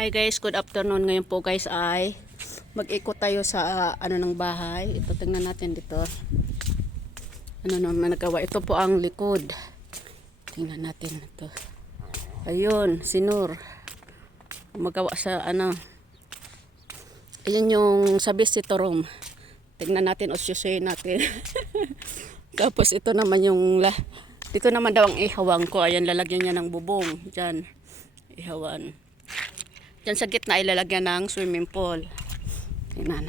Hi guys, good afternoon. Ngayon po guys ay mag-ikot tayo sa ah, ano ng bahay. Ito tingnan natin dito. Ano naman nagawa. Ito po ang likod. Tingnan natin ito. Ayun, sinur. Magawa sa ano. Ayun yung sa visitor room. Tingnan natin o susuyin natin. Tapos ito naman yung la dito naman daw ang ihawang ko. Ayan, lalagyan niya ng bubong. Diyan. Ihawan. Diyan sa gitna ilalagyan ng swimming pool. Tingnan.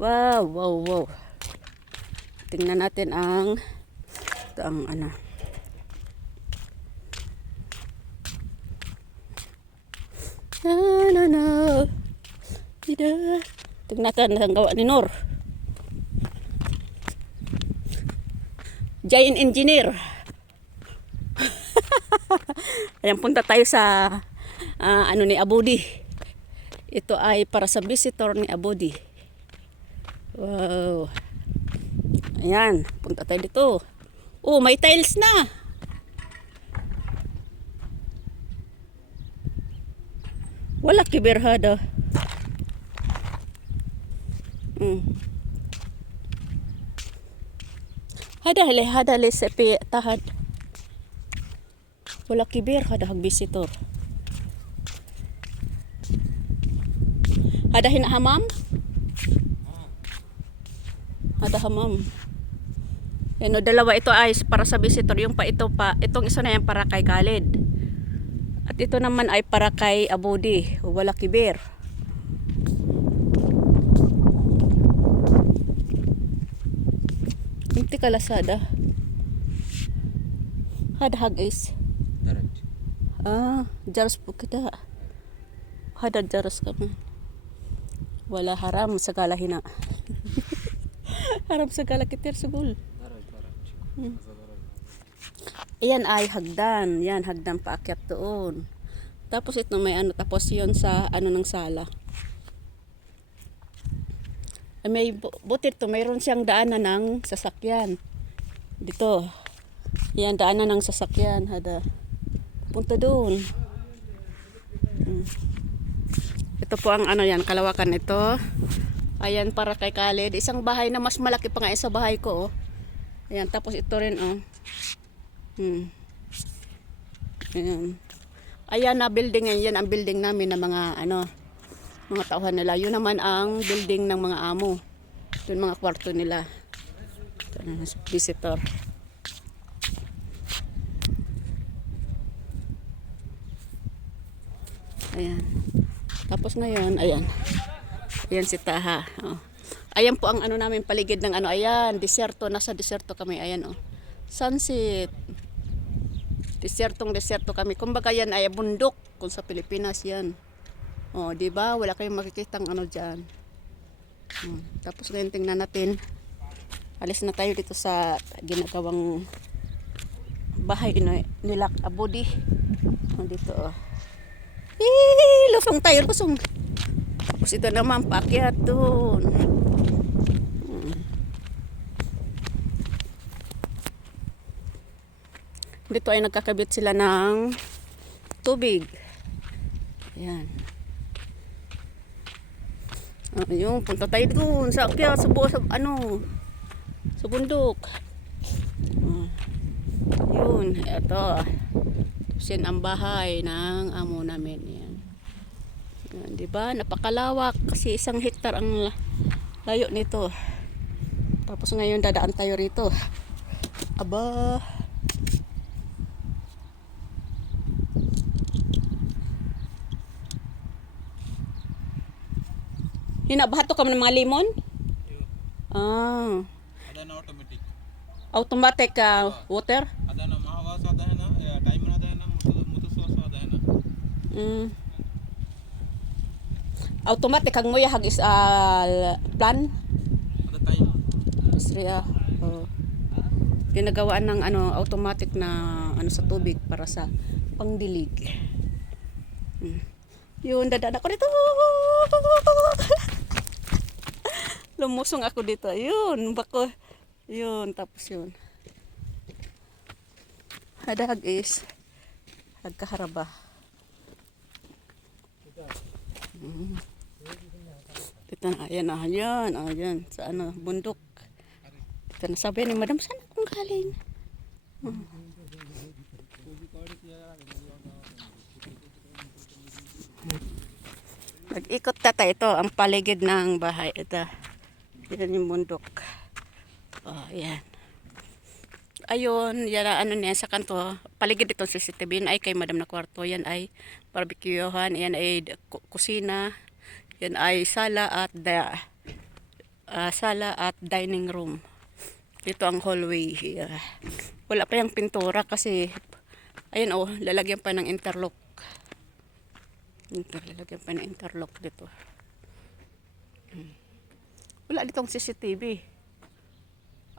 Wow, wow, wow. Tingnan natin ang ito ang ano. Na na na. Ida. Tingnan natin ang gawa ni Nor. Giant engineer. Ayan, punta tayo sa ah, ano ni Abudi. Ito ay para sa visitor ni Abudi. Wow. Ayan, punta tayo dito. Oh, may tiles na. Wala kiberhada. Mm. Hada hale hada le sepi tahad. Wala kibir kada hag visitor. Hinahamam? Hada hamam. Yan o, dalawa ito ay para sa visitor. Yung pa ito pa, itong isa na yan para kay Khalid. At ito naman ay para kay Abudi. Wala kibir. Hindi ka lasada. Hada hag is. Ah, jaras po kita. Hada jaras kami. Wala haram sa hina. haram sa gala kitir correct. Hmm. Ayan ay hagdan. Yan, hagdan paakyat doon. Tapos ito may ano, tapos yon sa ano ng sala. Ay, may bu- buti to, mayroon siyang daanan ng sasakyan. Dito. Yan, daanan ng sasakyan. Hada. Punta doon. Hmm. Ito po ang ano yan, kalawakan ito. Ayan para kay Khaled. Isang bahay na mas malaki pa nga sa bahay ko. Oh. Ayan, tapos ito rin oh. Hmm. Ayan. Ayan na building ngayon, yan ang building namin ng mga ano, mga tauhan nila. Yun naman ang building ng mga amo. Yung mga kwarto nila. Ito na, visitor. Ayan. Tapos ngayon, ayan. Ayan si Taha. Oh. Ayan po ang ano namin paligid ng ano. Ayan, disyerto. Nasa disyerto kami. Ayan oh. Sunset. Disyertong disyerto kami. Kumbaga yan ay bundok kung sa Pilipinas yan. Oh, di ba? Wala kayong makikitang ano diyan. Hmm. Tapos ngayon tingnan natin. Alis na tayo dito sa ginagawang bahay nila Abudi. Oh, dito oh. Eh, lusong tayo, lusong. Tapos ito naman, paakyat doon. Hmm. Dito ay nagkakabit sila ng tubig. Ayan. Ah, Ayun, punta tayo doon sa akyat, sa, buo- sa ano, sa bundok. Ah. Yun, ito. Yan ang bahay ng amo namin. Yan. yan di ba? Napakalawak kasi isang hektar ang layo nito. Tapos ngayon dadaan tayo rito. Aba. Hinabahato ka ng mga limon? Yeah. Ah. Then automatic. Automatic uh, water? Mm. Automatic kang mo yahag is uh, plan. Ano Isriya. Oh. Ginagawaan ng ano automatic na ano sa tubig para sa pangdilig. Mm. Yun, dadaan ako dito. Lumusong ako dito. Yun, bako. Yun, tapos yun. Hadahag is hagkaharaba. Mm. Dito na, ayan ayan, ayan, sa ano, bundok. Dito na sabi ni madam, saan akong galing? Mm. Nag-ikot tata ito, ang paligid ng bahay. Ito, yan yung bundok. Oh, yan. Ayun, yan ano niya sa kanto. Paligid itong CCTV. Yan ay kay Madam na kwarto. Yan ay barbecuehan. Yan ay kusina. Yan ay sala at da, ah, sala at dining room. Dito ang hallway. Yeah. Wala pa yung pintura kasi ayun oh, lalagyan pa ng interlock. Ito, lalagyan pa ng interlock dito. Hmm. Wala ditong CCTV.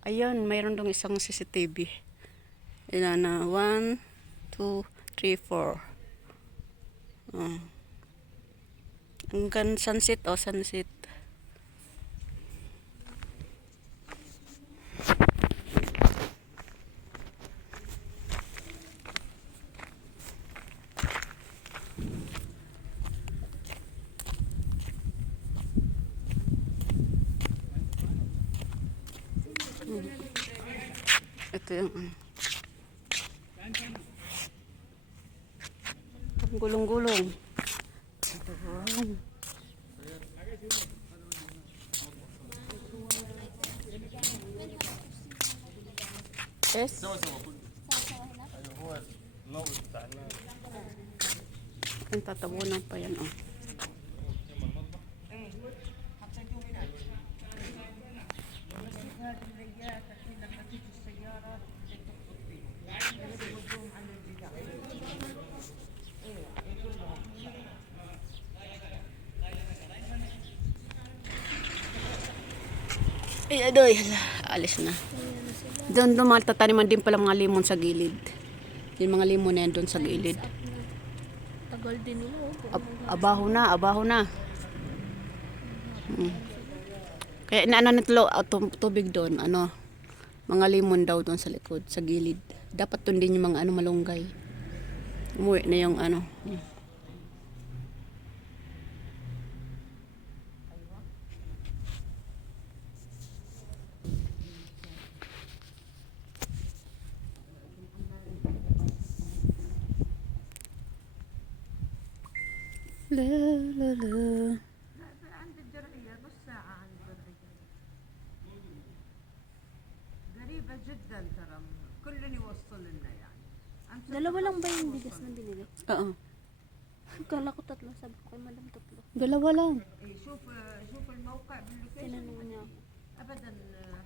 Ayun, mayroon dong isang CCTV. Ilan na? 1, 2, 3, 4. Uh. Hanggang sunset o sunset. Ito yung ano. Gulong-gulong. Ito. Yes. Ang tatabunan pa yan, oh. Ay, adoy, alis na. Doon, doon mga tataniman din pala mga limon sa gilid. Yung mga limon na yan doon sa gilid. Tagal din nila. oh. Ab- abaho na, abaho na. Mm. Kaya inaano nito uh, tubig doon, ano, mga limon daw doon sa likod, sa gilid. Dapat doon din yung mga ano malunggay. Umuwi na yung ano. mm. La la la. غريبة جدا ترى كل يوصل لنا يعني أمس Dalawa lang ba yung bigas na binili? Oo. Kala ko tatlo. Sabi ko kay madam tatlo. Dalawa lang. إيه، شوف شوف الموقع باللوكيشن Tinanong niya ako. ابدا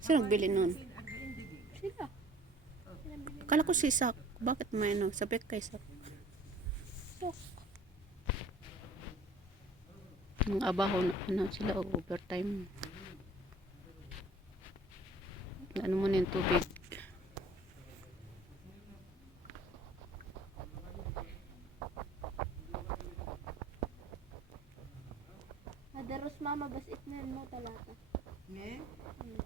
Sino nagbili nun? 40 دقيقة Sila. Pinabili. Kala ko si Sak. Bakit may ano? Sabi kay Sak. Sok. mga abaho na ano sila o overtime ano mo na yung tubig Madaros mama bas itnan mo talata. Ne? Hmm.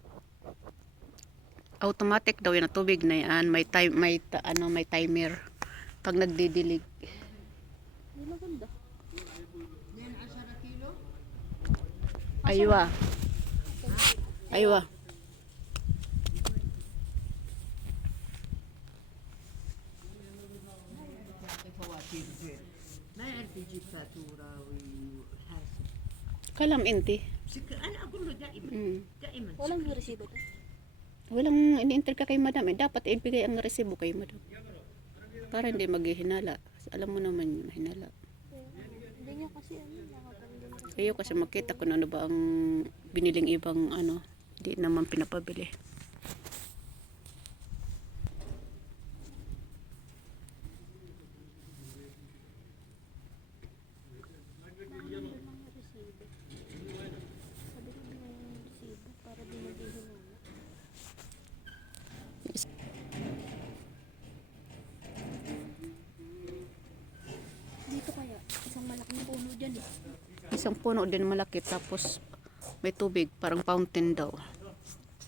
Automatic daw yan tubig na yan. May time may ano may timer pag nagdidilig. Aywa. Aywa. تعطي فواتير غير ما يعرف يجيب فاتورة ويحاسب Kalam inti. سك- أنا أقول له دائما Mm. دائما Walang resibo to. Walang ini-enter ka kay madam. Eh, dapat ibigay ang resibo kay madam. Para hindi maghihinala. Kasi alam mo naman yun, hinala. Hindi niya kasi ano, nakapandun kayo kasi makita kung ano ba ang biniling ibang ano, hindi naman pinapabili. Dito kaya, isang malaking puno dyan eh. Isang puno din malaki tapos may tubig, parang fountain daw.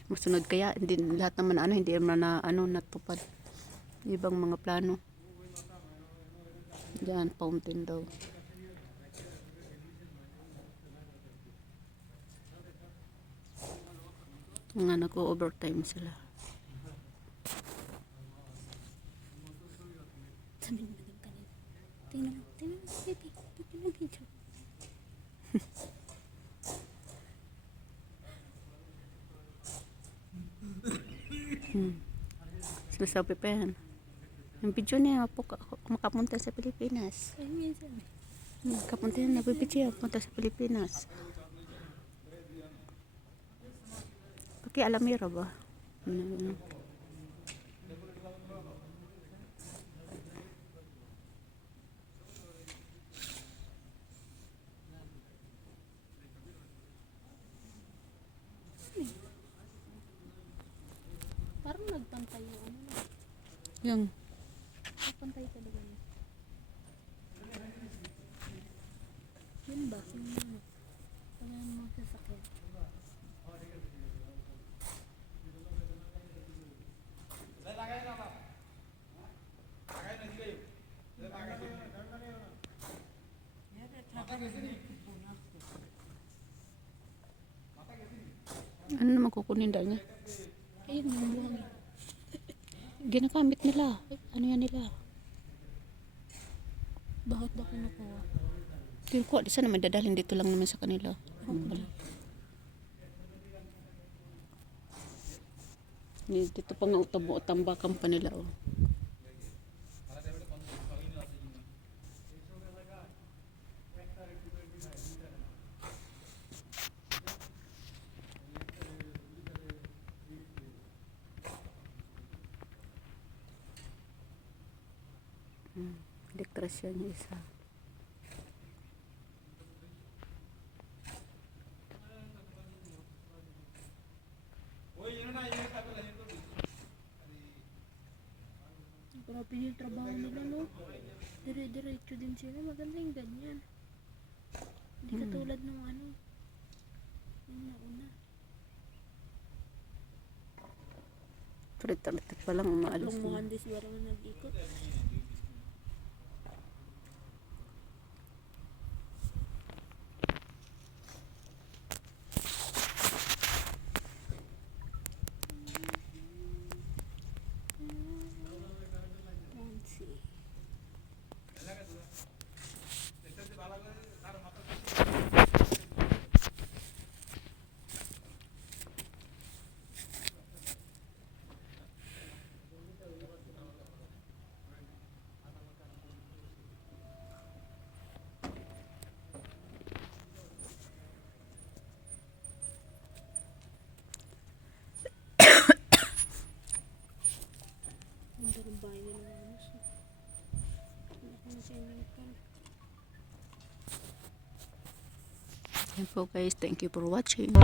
Masunod kaya hindi lahat naman ano hindi naman na ano natupad. Ibang mga plano. Diyan fountain daw. Nga nag-overtime sila. Sabi mo din. Tingnan mo, tingnan mo, baby. Ba't mo video? Sabi pa yan. Yung video niya po ka- makapunta sa Pilipinas. Hmm, Kapunta yan, nabibidyo punta sa Pilipinas. Paki Alamira ba? Hmm. Parang nagpantay yung ano. no? Yung, Nagpantay talaga yun. Yun ba? Yung ano? Ano mga sasakyan. ano naman kukunin daw niya? Ayun, yung buhangin. Ginagamit nila. Ano yan nila? Bakit ba kinukuha? Ko, di sana madadalhin dito lang naman sa kanila. Ni- Dito pa nga utabo tambakan pa nila oh. Hmm, Elektrasyon yung isa. Grabe yung trabaho nila, no? Dire-diretso din sila. Maganda yung ganyan. Hindi katulad ng ano. Yung nauna. Tulit-tulit pa lang umaalis Long na. muhandis parang nag-ikot. Yan guys. Thank you for watching.